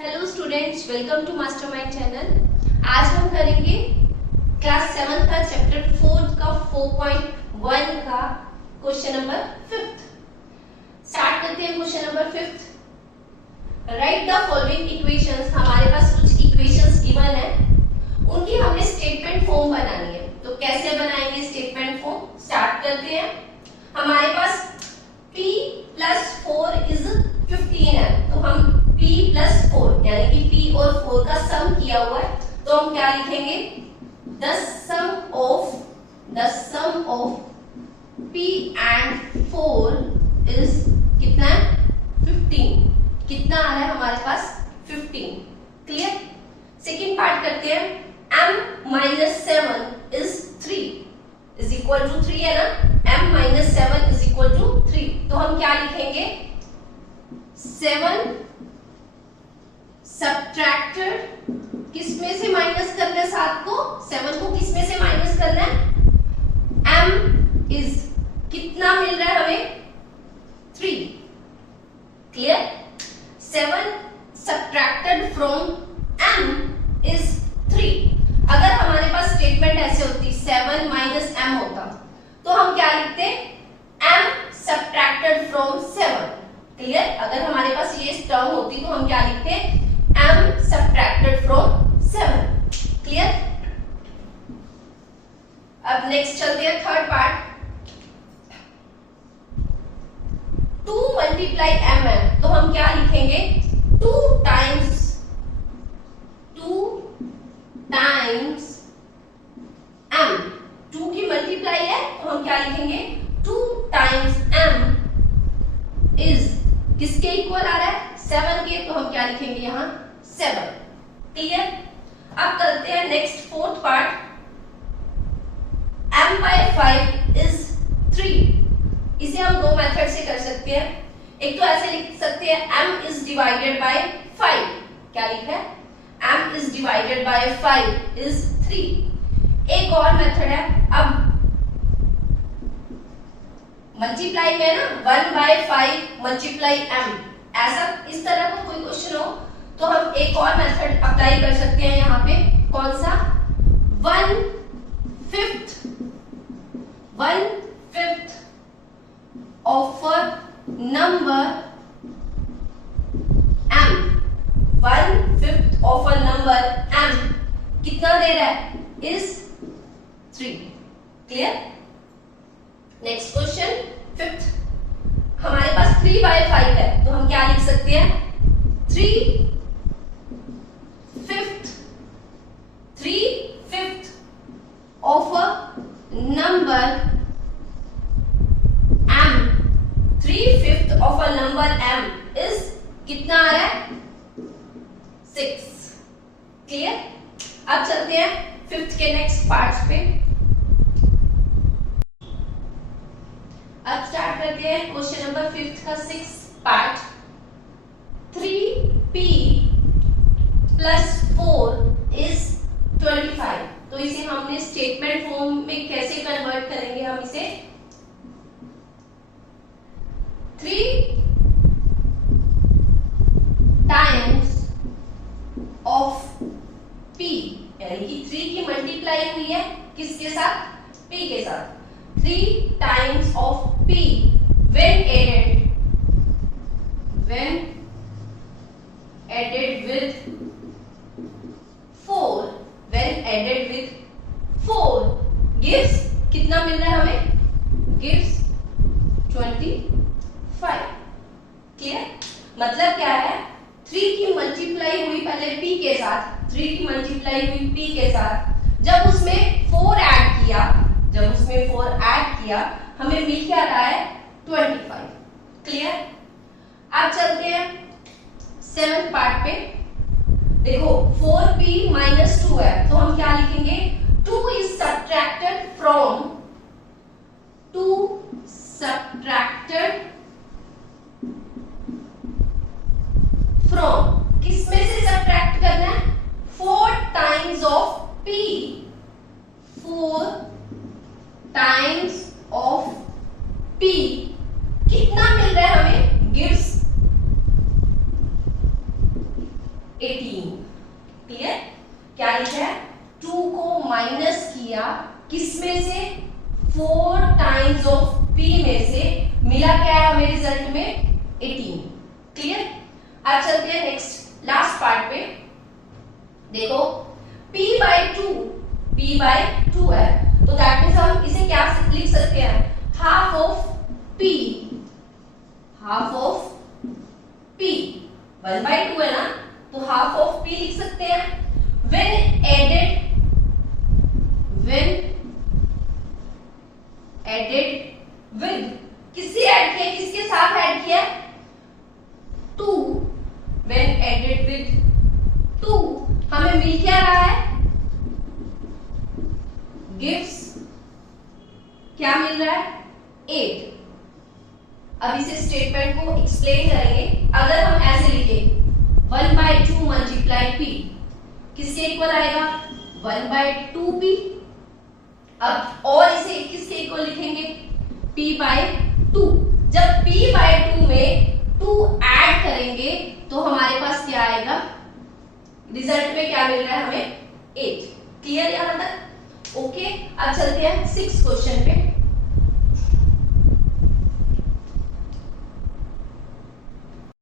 Hello students, welcome to Mastermind channel. आज हम करेंगे क्लास 7 का चैप्टर 4 का 4.1 का क्वेश्चन नंबर 5। स्टार्ट करते हैं question number 5। Right the following equations. हमारे पास कुछ इक्वेशंस गिवन है, उनकी हमें स्टेटमेंट फॉर्म बनानी है। तो कैसे बनाएंगे स्टेटमेंट फॉर्म? स्टार्ट करते हैं। हमारे पास p plus 4 is 15 है, तो हम p plus 4 यानी कि p और 4 का सम किया हुआ है, तो हम क्या लिखेंगे? the sum of p and 4 is कितना है? 15। कितना आ रहा है हमारे पास? 15। क्लियर? सेकेंड पार्ट करते हैं। m minus 7 is 3 is equal to 3 है ना? m minus 7 is equal to 3, तो हम क्या लिखेंगे? 7 सब्ट्रैक्टेड, किसमें से माइनस करना है? 7 को, 7 को किसमें से माइनस करना है? m इज कितना मिल रहा है हमें? 3। Clear? 7 subtracted from m is 3। अगर हमारे पास स्टेटमेंट ऐसे होती 7 माइनस m होता, तो हम क्या लिखते? m subtracted from 7। क्लियर? अगर हमारे पास ये टर्म होती तो हम क्या लिखते? m subtracted from 7। क्लियर? अब नेक्स्ट चलते हैं थर्ड पार्ट। 2 मल्टीप्लाई m है, तो हम क्या लिखेंगे? 2 टाइम्स m। 2 की मल्टीप्लाई है, तो हम क्या लिखेंगे? 2 टाइम्स m इज किसके इक्वल आ रहा है? 7 के, तो हम क्या लिखेंगे यहाँ? 7। क्लियर? अब करते हैं next fourth part. m by 5 is 3। इसे हम दो मेथड से कर सकते हैं। एक तो ऐसे लिख सकते हैं m इज डिवाइडेड बाय 5। क्या लिखा है? m is divided by 5 is 3। एक और मेथड है, अब मल्टीप्लाई में ना 1 by 5 मल्टीप्लाई m, ऐसा इस तरह का कोई क्वेश्चन हो तो हम एक और मेथड अप्लाई कर सकते हैं यहाँ पे। कौन सा? 1/5 of a number m। 1/5 of a number m कितना दे रहा है? Is 3। Clear? Next question 5th। हमारे पास 3 by 5 है, तो हम क्या लिख सकते हैं? 3/5 of a number m। 3/5 of a number m is कितना आ रहा है? 6। क्लियर? अब चलते हैं 5th के नेक्स्ट पार्ट्स पे। अब स्टार्ट करते हैं क्वेश्चन नंबर 5th का 6th part. 3p plus 4 is 25। तो इसे हमने स्टेटमेंट फॉर्म में कैसे कन्वर्ट करेंगे? हम इसे 3 टाइम्स ऑफ p, यानी कि 3 की मल्टीप्लाई हुई है किसके साथ? p के साथ। 3 times of p when added with 4 gives कितना मिल रहा है हमें? gives 25। क्लियर? मतलब क्या है? 3 की मल्टीप्लाई हुई पहले p के साथ, 3 की मल्टीप्लाई हुई p के साथ, जब उसमें 4 ऐड किया हमें मिल क्या रहा है? 25। क्लियर? अब चलते हैं 7th पार्ट पे। देखो 4p minus 2 है, तो हम क्या लिखेंगे? 2 is subtracted from किसमें से सब्ट्रैक्ट करना है? 4 times of p। 4 times of p कितना मिल रहा है हमें? गिव्स 18। क्लियर? क्या लिखा है? 2 को माइनस किया किसमें से? 4 टाइम्स ऑफ p में से, मिला क्या है हमें रिजल्ट में? 18। क्लियर? अब चलते हैं नेक्स्ट लास्ट पार्ट पे। देखो p/2 है, तो दैट मीन्स हम इसे क्या लिख सकते हैं? Half of p। Half of p 1/2 है ना, तो हाफ ऑफ p लिख सकते हैं। when added with, किससे ऐड किया? किसके साथ ऐड किया? 2। when added with 2 हमें मिल क्या रहा है? gives क्या मिल रहा है? 8। अब इसे स्टेटमेंट को एक्सप्लेन करेंगे। अगर हम ऐसे लिखे 1/2 मल्टीप्लाई p, किसके इक्वल आएगा? 1/2p। अब और इसे किसके इक्वल लिखेंगे? p/2। जब p/2 में 2 ऐड करेंगे तो हमारे पास क्या आएगा? रिजल्ट में क्या मिल रहा है हमें? 8। क्लियर यहां तक? ओके, अब चलते हैं 6 क्वेश्चन पे।